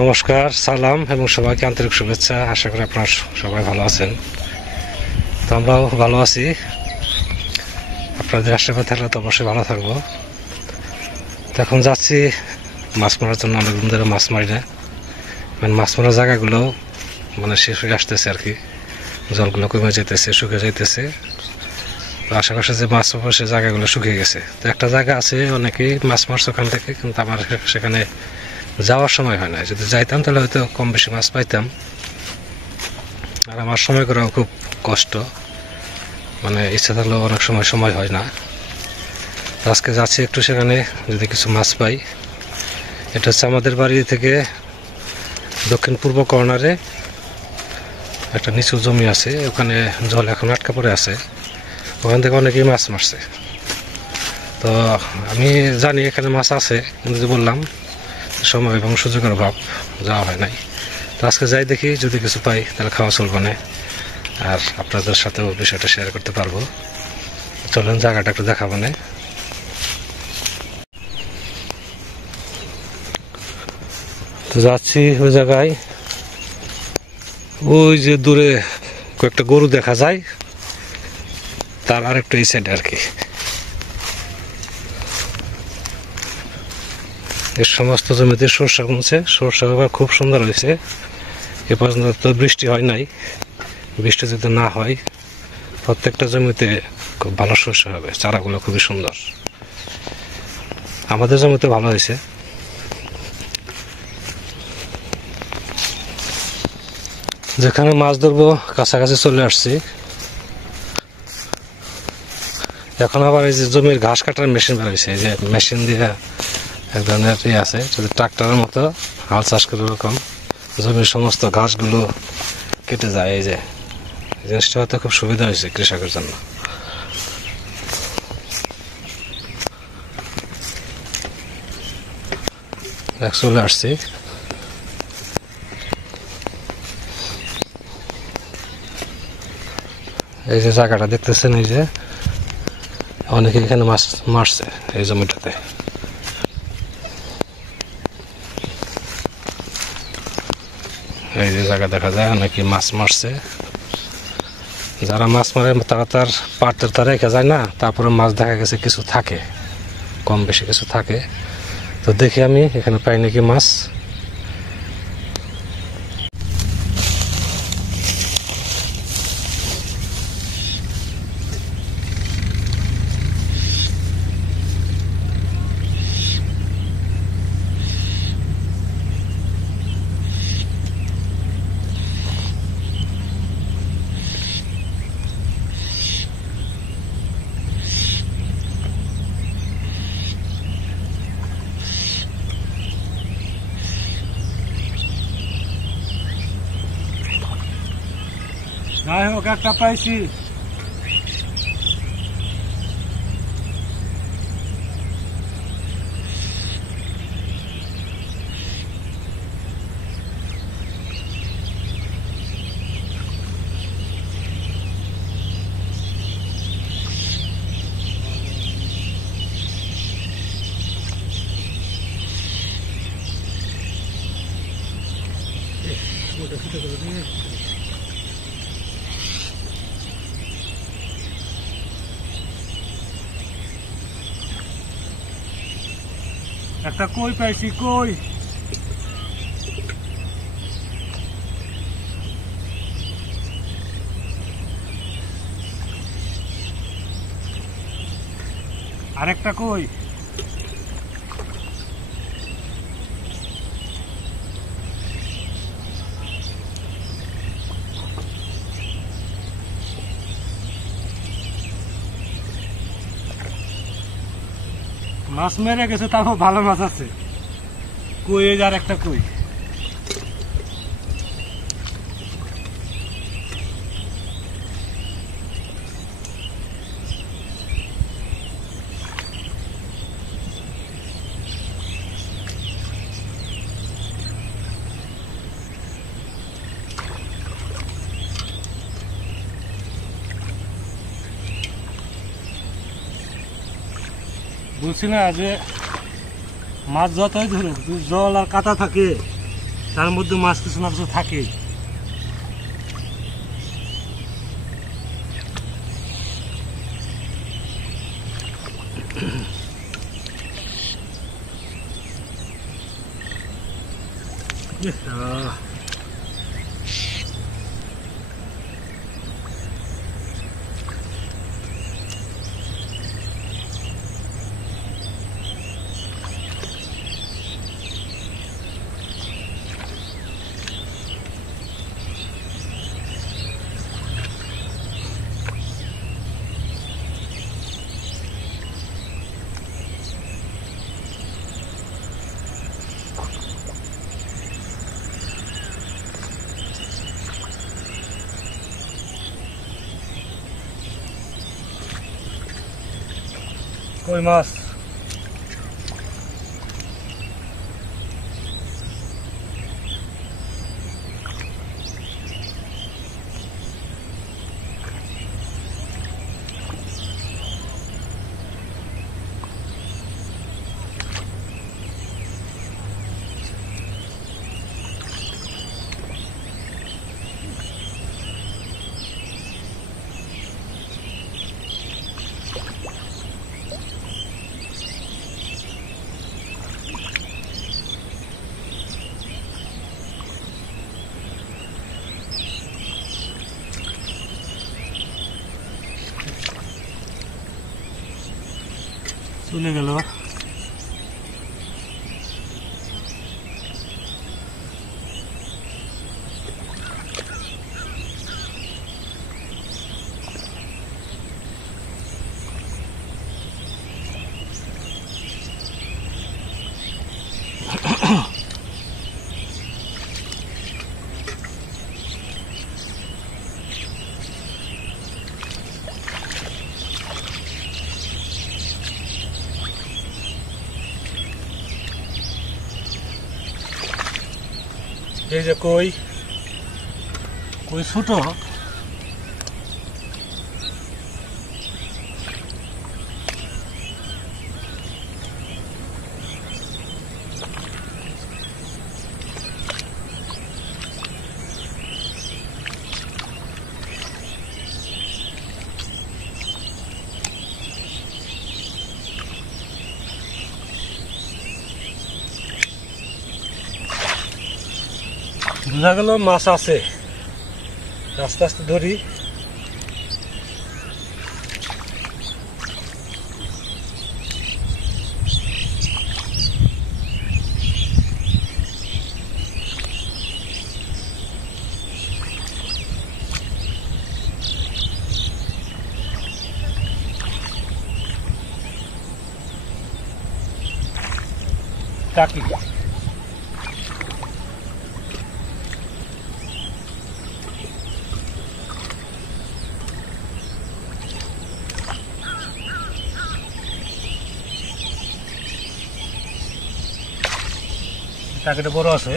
নমস্কার, সালাম এবং সবাইকে আন্তরিক শুভেচ্ছা। আশা করি আপনারা সবাই ভালো আছেন। তো আমরাও ভালো আছি। আপনাদের আশীর্বাদ থাকলে তো অবশ্যই ভালো থাকবো। তো এখন যাচ্ছি মাছ মারার জন্য। অনেকদিন ধরে মাছ মারি না, মানে মাছ মারার জায়গাগুলো শেষ হয়ে আসতেছে আর কি। জলগুলো কমে যাইতেছে, শুকিয়ে যাইতেছে। তো আশেপাশে যে মাছ পাবো সে জায়গাগুলো শুকিয়ে গেছে। তো একটা জায়গা আছে অনেকেই মাছ মারছে ওখান থেকে, কিন্তু আমার সেখানে যাওয়ার সময় হয় না। যদি যাইতাম তাহলে হয়তো কম বেশি মাছ পাইতাম। আর আমার সময় করাও খুব কষ্ট, ইচ্ছা থাকলেও অনেক সময় হয় না। আজকে যাচ্ছি একটু সেখানে, যদি কিছু মাছ পাই। এটা হচ্ছে আমাদের বাড়ি থেকে দক্ষিণ পূর্ব কর্নারে একটা নিচু জমি আছে, ওখানে জল এখন আটকা পড়ে আছে। ওখান থেকে অনেকেই মাছ মারছে। তো আমি জানি এখানে মাছ আছে, কিন্তু বললাম সময় এবং সুযোগের অভাব, যাওয়া হয় নাই। তো আজকে যাই, দেখি যদি কিছু পাই তাহলে খাওয়া চলবে না, আর আপনাদের সাথেও বিষয়টা শেয়ার করতে পারবো। চলেন জায়গাটা একটু দেখাবো না। তো যাচ্ছি ওই জায়গায়, ওই যে দূরে কয়েকটা গরু দেখা যায়, তার আরেকটা এই সাইডে আর কি। এর সমস্ত জমিতে সরষা বুনছে। সরষা খুব সুন্দর হয়েছে। এ পর্যন্ত তো বৃষ্টি হয় নাই। বৃষ্টি যদি না হয় প্রত্যেকটা জমিতে খুব ভালো শস্য হবে। চারাগুলো খুবই সুন্দর। আমাদের জমিতে ভালো হয়েছে। যেখানে মাছ ধরবো কাছাকাছি চলে আসছি। এখন আবার এই যে জমির ঘাস কাটার মেশিন বেরোয়েছে, এই যে মেশিন দিয়ে এক ধরনের আছে, যদি ট্রাক্টরের মতো হাল চাষ করে ওরকম জমির সমস্ত ঘাসগুলো কেটে যায়। এই যে জিনিসটা হয়তো খুব সুবিধা হয়েছে কৃষকের জন্য। চলে আসছি। এই যে জায়গাটা দেখতেছেন, এই যে অনেকে এখানে মাছ মারছে এই জমিটাতে। এই যে জায়গা দেখা যায় অনেকে মাছ মারছে। যারা মাছ মারে তারা তার পাড়তে তারা রেখে যায় না, তারপরে মাছ দেখা গেছে কিছু থাকে, কম বেশি কিছু থাকে। তো দেখি আমি এখানে পাই নাকি মাছ। যাই হোক, একটা পাইছি। একটা কই পাইছি, কই। আরেকটা কই। মাছ মেরে গেছে, তারপর ভালো মাছ আছে। কই, এই আর একটা কই। বলছি না যে মাছ যতই ধরুক, জল আর কাটা থাকে তার মধ্যে মাছ কিছু না কিছু থাকে। কই মাছ চলে গেল। এই যে কই কই ছোট বোঝা গেল মাছ আছে। আস্তে আস্তে ধরি। টাকি টাকিটা বড় আছে।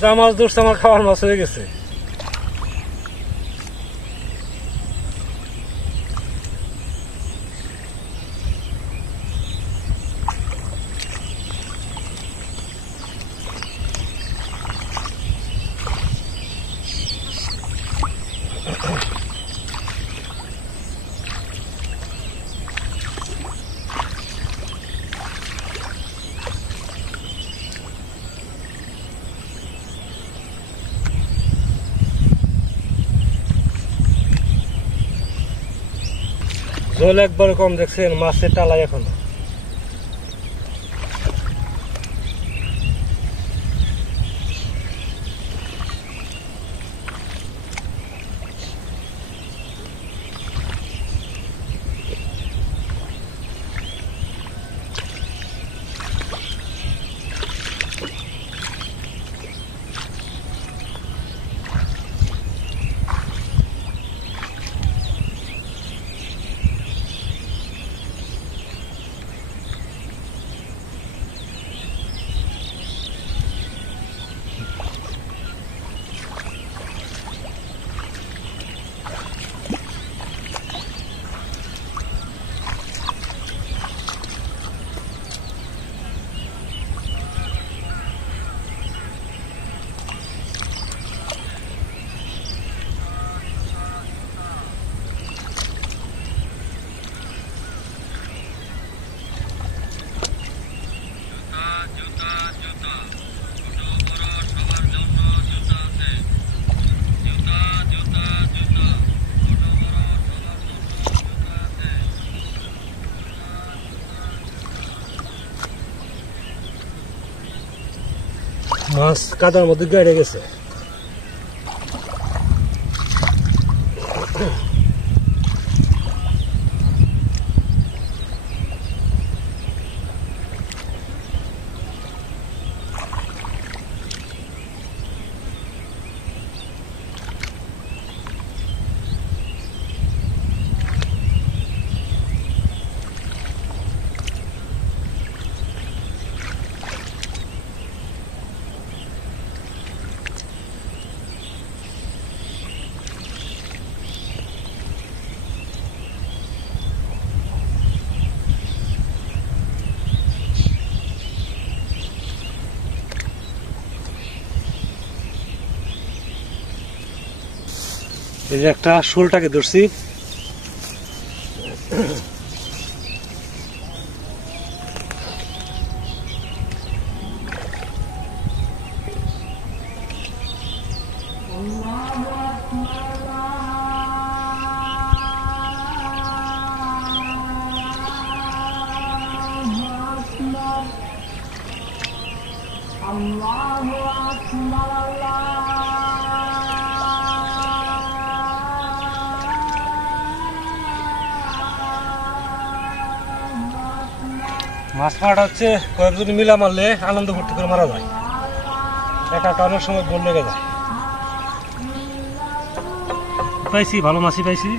যা মাছ ধরছে আমার খাওয়ার মাছ হয়ে গেছে। জল একবার কম দেখছেন, মাছের টালাই এখন। মাছ কাদার মধ্যে গেড়ে গেছে। এই যে একটা শোলটাকে ধরছি। মাছ মারাটা হচ্ছে কয়েকজন মিলা মারলে আনন্দ ফুর্তি করে মারা যায়, একা অনেক সময় বল লেগে যায়। পাইছি, ভালো মাছই পাইছি।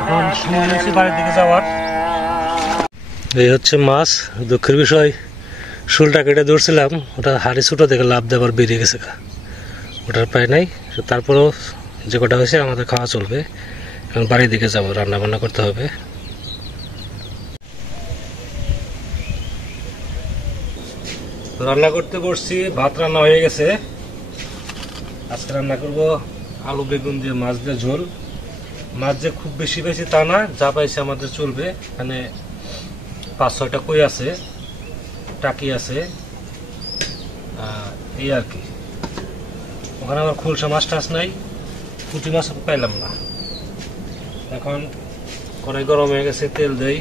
এখন সময় হচ্ছে বাড়ির দিকে যাওয়ার। এই হচ্ছে মাছ। দুঃখের বিষয়, শোলটা কেটে ধরছিলাম, ওটা হাড়ি ছোটো দেখে লাভ দেবার বেরিয়ে গেছে, ওটার পায় নাই। তারপরেও যে কটা হয়েছে আমাদের খাওয়া চলবে। এখন বাড়ির দিকে যাবো, রান্না বান্না করতে হবে। রান্না করতে বসছি, ভাত রান্না হয়ে গেছে। আজকে রান্না করব আলু বেগুন দিয়ে মাছ দিয়ে ঝোল। মাছ যে খুব বেশি পাইছি তা না, যা পাইছে আমাদের চলবে। এখানে 5-6টা কই আছে, টাকি আছে, এই আর কি। ওখানে আমার খুলসা মাছ টাছ নাই, পুঁটি মাছ পাইলাম না। এখন কড়াই গরম হয়ে গেছে, তেল দেই।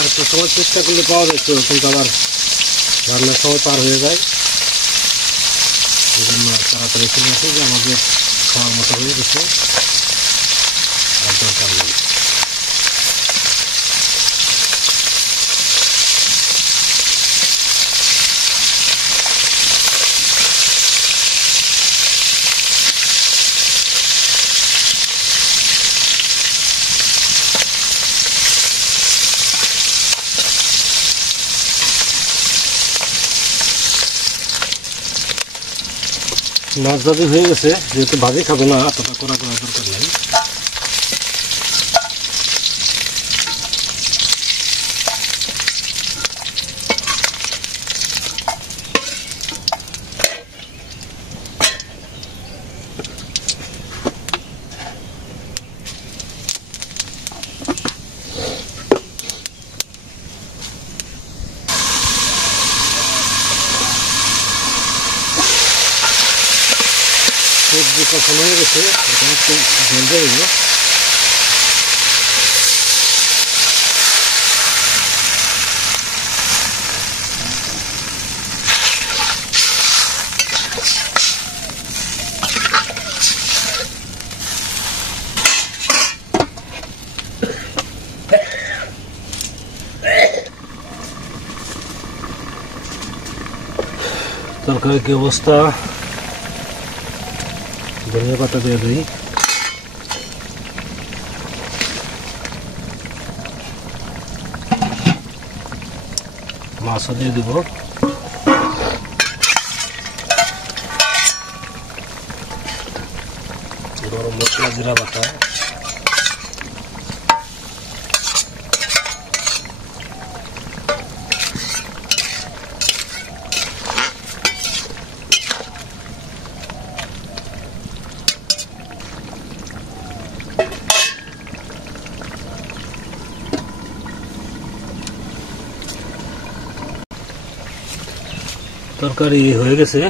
আর তো সময় চেষ্টা করলে পাওয়া যাচ্ছে, কিন্তু আবার রান্নার সময় পার হয়ে যায়। এই জন্য তাড়াতাড়ি চলে আসে যে আমাদের খাওয়ার মতো হয়ে গেছে, আর দরকার নেই। মাছ ভাজি হয়ে গেছে, যেহেতু ভাজি খাবো না অতটা করা দরকার নেই। সবজি কষানো হয়ে গেছে, এটা একটু জল দিয়ে দেবো। তরকারি কি অবস্থা, ধনিয়া পাতা দিয়ে দিই। মাছও দিয়ে দিব। গরম মশলা, জিরা বাটা, তরকারি হয়ে গেছে।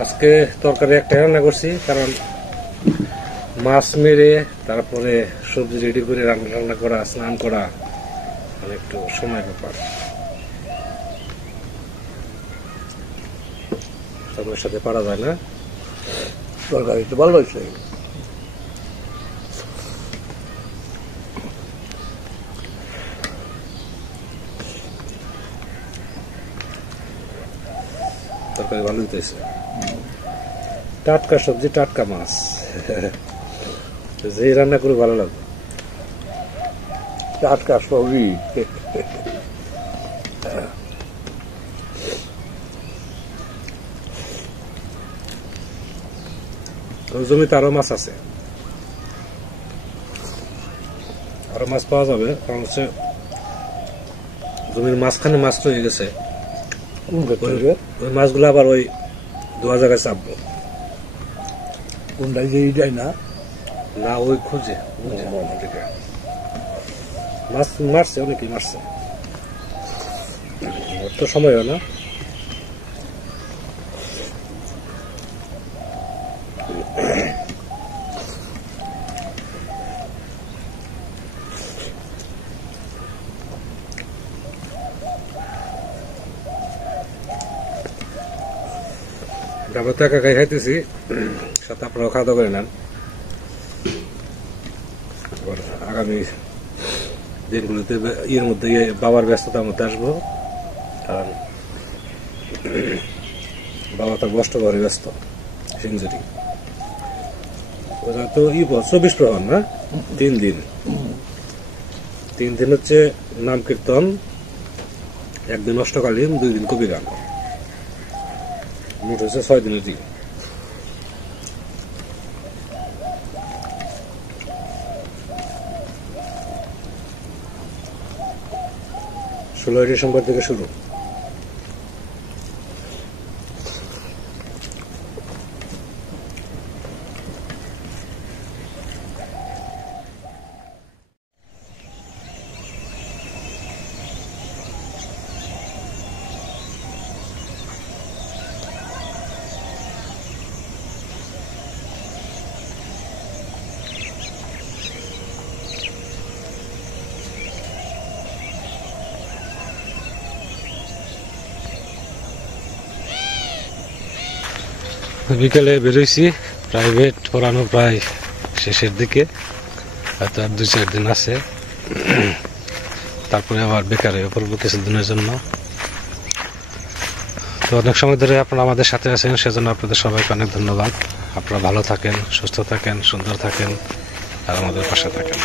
আজকে তরকারি একটা রান্না করছি, কারণ মাছ মেরে তারপরে সবজি রেডি করে রান্না করা, স্নান করা একটু সময় ব্যাপার। সবার সাথে পারা যায় না। তরকারি তো ভালো হয়েছে। তরকারি ভালো হইতেছে, টাটকা সবজি, টাটকা মাছ, যে রান্না করে ভালো লাগবে। টাটকা সবজি। ওই জমিতে আরো মাছ আছে, আরো মাছ পাওয়া যাবে, কারণ হচ্ছে জমির মাঝখানে মাছ তৈরি গেছে। ওই মাছগুলো আবার ওই দোয়া জায়গায় চাপবো। কোনটাই যে যায় না, না ওই খুঁজে মাছ মারছে, অনেকেই মারছে, ওর তো সময় হয় না। আমরা তো একা একাই খাইতেছি, সাথে আপনারাও খাওয়া দাওয়া করে নেন। আগামী দিনগুলোতে এর মধ্যে বাবার ব্যস্ততার মধ্যে আসবো, কারণ বাবা তো কষ্ট করে ব্যস্ত, সিঞ্জুরি তো 24 প্রহর না, 3 দিন। 3 দিন হচ্ছে নাম কীর্তন, 1 দিন অষ্টকালীন, 2 দিন কবি গান, মোট হচ্ছে 6 দিনের দিন। ষোলোই ডিসেম্বর থেকে শুরু। বিকেলে বেরোইছি, প্রাইভেট পড়ানো প্রায় শেষের দিকে, হয়তো আর 2-4 দিন আছে, তারপরে আবার বেকার হয়ে পড়বো কিছুদিনের জন্য। তো অনেক সময় ধরে আপনারা আমাদের সাথে আছেন, সেজন্য আপনাদের সবাইকে অনেক ধন্যবাদ। আপনারা ভালো থাকেন, সুস্থ থাকেন, সুন্দর থাকেন আর আমাদের পাশে থাকেন।